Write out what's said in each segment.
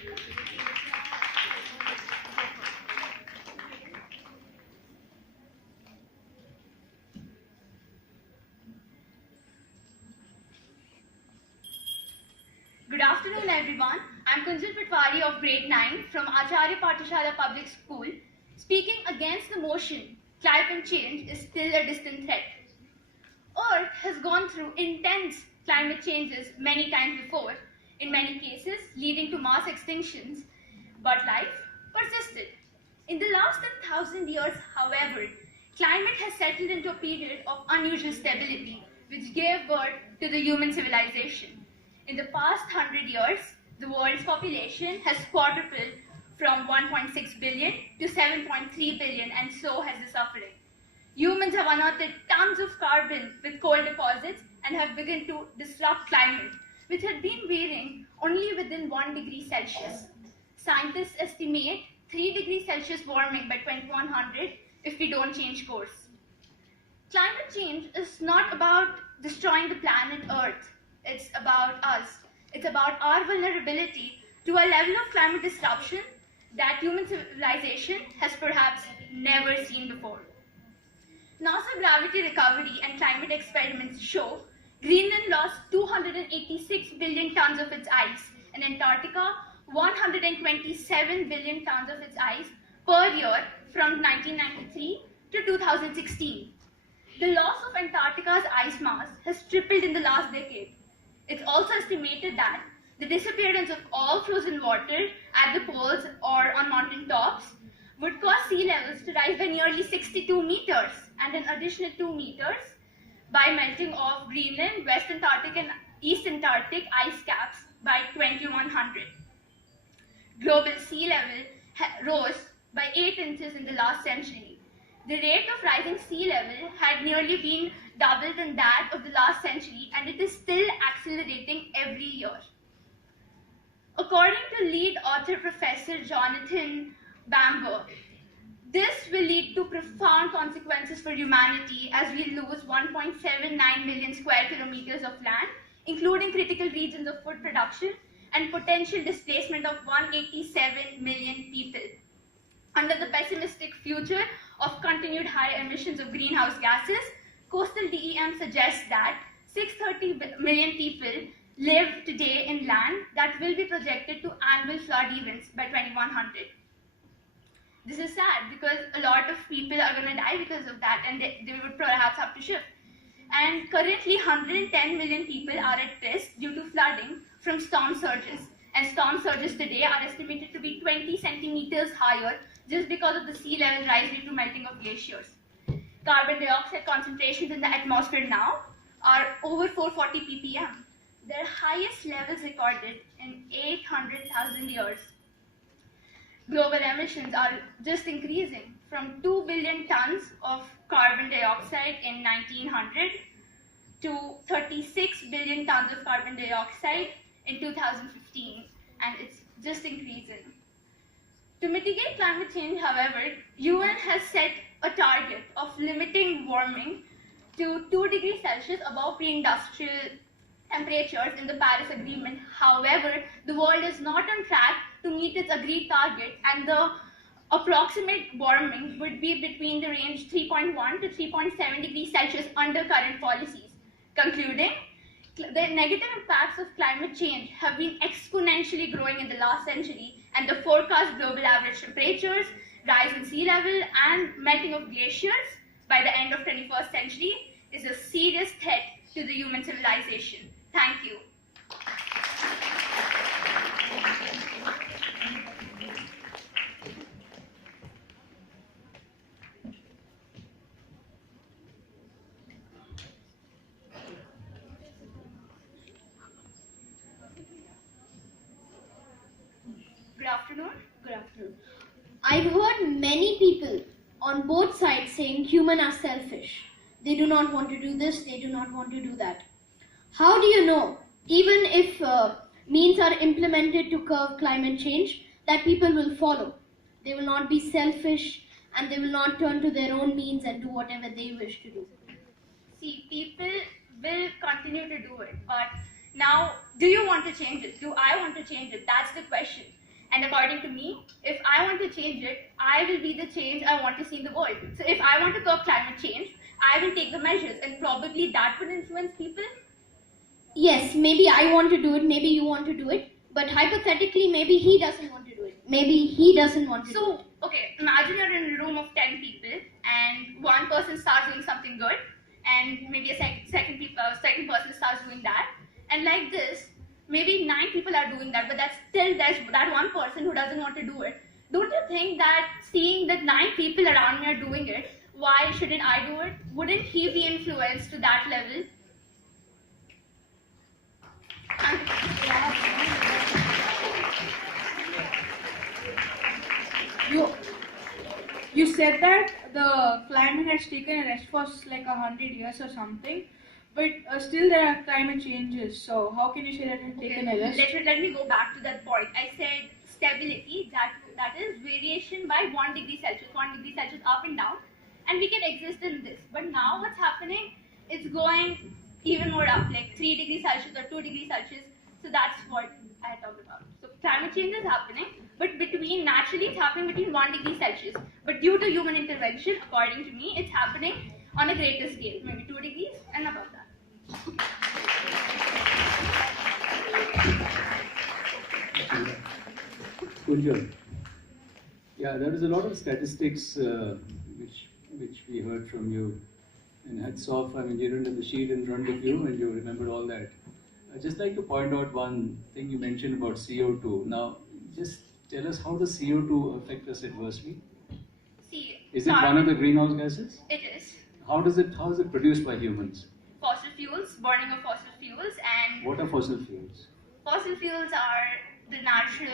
Good afternoon, everyone. I'm Kunjal Patwari of grade 9 from Acharya Pathashala Public School, speaking against the motion climate change is still a distant threat. Earth has gone through intense climate changes many times before, in many cases leading to mass extinctions, but life persisted. In the last 1,000 years, however, climate has settled into a period of unusual stability, which gave birth to the human civilization. In the past 100 years, the world's population has quadrupled from 1.6 billion to 7.3 billion, and so has the suffering. Humans have unearthed tons of carbon with coal deposits and have begun to disrupt climate, which had been varying only within 1 degree Celsius. Scientists estimate 3 degrees Celsius warming by 2100 if we don't change course. Climate change is not about destroying the planet Earth. It's about us. It's about our vulnerability to a level of climate disruption that human civilization has perhaps never seen before. NASA gravity recovery and climate experiments show Greenland lost 286 billion tons of its ice, and Antarctica 127 billion tons of its ice per year from 1993 to 2016. The loss of Antarctica's ice mass has tripled in the last decade. It's also estimated that the disappearance of all frozen water at the poles or on mountain tops would cause sea levels to rise by nearly 62 meters and an additional 2 meters by melting of Greenland, West Antarctic and East Antarctic ice caps by 2100. Global sea level rose by 8 inches in the last century. The rate of rising sea level had nearly been double than that of the last century, and it is still accelerating every year. According to lead author Professor Jonathan Bamber, this will lead to profound consequences for humanity as we lose 1.79 million square kilometers of land, including critical regions of food production, and potential displacement of 187 million people. Under the pessimistic future of continued high emissions of greenhouse gases, Coastal DEM suggests that 630 million people live today in land that will be projected to annual flood events by 2100. This is sad because a lot of people are going to die because of that, and they would perhaps have to shift. And currently 110 million people are at risk due to flooding from storm surges. And storm surges today are estimated to be 20 centimeters higher just because of the sea level rise due to melting of glaciers. Carbon dioxide concentrations in the atmosphere now are over 440 ppm, their highest levels recorded in 800,000 years. Global emissions are just increasing from 2 billion tons of carbon dioxide in 1900 to 36 billion tons of carbon dioxide in 2015, and it's just increasing. To mitigate climate change, however, UN has set a target of limiting warming to 2 degrees Celsius above pre-industrial temperatures in the Paris Agreement. However, the world is not on track to meet its agreed target, and the approximate warming would be between the range 3.1 to 3.7 degrees Celsius under current policies. Concluding, the negative impacts of climate change have been exponentially growing in the last century, and the forecast global average temperatures, rise in sea level, and melting of glaciers by the end of 21st century is a serious threat to the human civilization. Thank you. Good afternoon. Good afternoon. I've heard many people on both sides saying humans are selfish. They do not want to do this, they do not want to do that. How do you know, even if means are implemented to curb climate change, that people will follow? They will not be selfish and they will not turn to their own means and do whatever they wish to do. See, people will continue to do it, but now, do you want to change it? Do I want to change it? That's the question. And according to me, if I want to change it, I will be the change I want to see in the world. So if I want to curb climate change, I will take the measures, and probably that would influence people. Yes, maybe I want to do it, maybe you want to do it, but hypothetically, maybe he doesn't want to do it. Maybe he doesn't want to do it. So, okay, imagine you're in a room of 10 people and one person starts doing something good, and maybe a second person starts doing that. And like this, maybe 9 people are doing that, but there's that one person who doesn't want to do it. Don't you think that seeing that 9 people around me are doing it, why shouldn't I do it? Wouldn't he be influenced to that level? You said that the climate has taken a rest for like 100 years or something, but still there are climate changes. So how can you say that it has taken a rest? Let me go back to that point. I said stability, that is variation by 1 degree Celsius, 1 degree Celsius up and down, and we can exist in this. But now what's happening? It's going even more up, like 3 degrees Celsius or 2 degrees Celsius. So that's what I talked about. So climate change is happening, but naturally it's happening between 1 degree Celsius. But due to human intervention, according to me, it's happening on a greater scale, maybe 2 degrees and above that. Kunjal. Yeah, there is a lot of statistics which we heard from you. And hats off, I mean, you didn't have the sheet in front of you and you remembered all that. I'd just like to point out one thing you mentioned about CO2. Now, just tell us how does CO2 affect us adversely? Is it one of the greenhouse gases? It is. How is it produced by humans? Fossil fuels, burning of fossil fuels, and What are fossil fuels? fossil fuels are the natural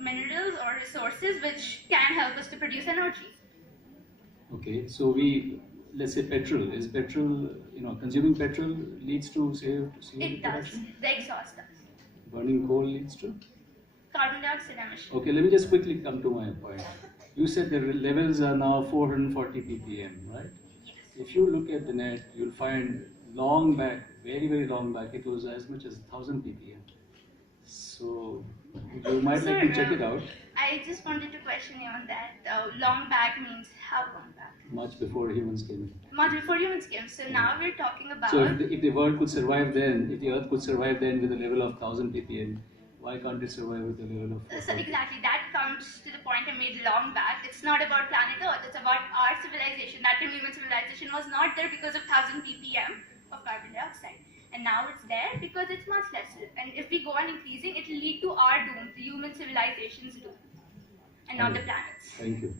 minerals or resources which can help us to produce energy. Okay, so let's say petrol. Is petrol, consuming petrol leads to CO2 It does. production? The exhaust does. Burning coal leads to? Carbon dioxide emission. Okay, let me just quickly come to my point. You said the levels are now 440 ppm, right? Yes. If you look at the net, you'll find long back, very, very long back, it was as much as 1000 ppm. So you might like to check it out. I just wanted to question you on that. Long back means how long back? Much before humans came in. Much before humans came. So now we're talking about. So if the world could survive then, if the earth could survive then with a level of 1000 ppm, why can't it survive with a level of 440? So exactly, that comes to the point I made long back. It's not about planet Earth, it's about our civilization. That time human civilization was not there because of 1000 ppm of carbon dioxide. And now it's there because it's much lesser. And if we go on increasing, it will lead to our doom, the human civilization's doom, and not the planet's. Thank you.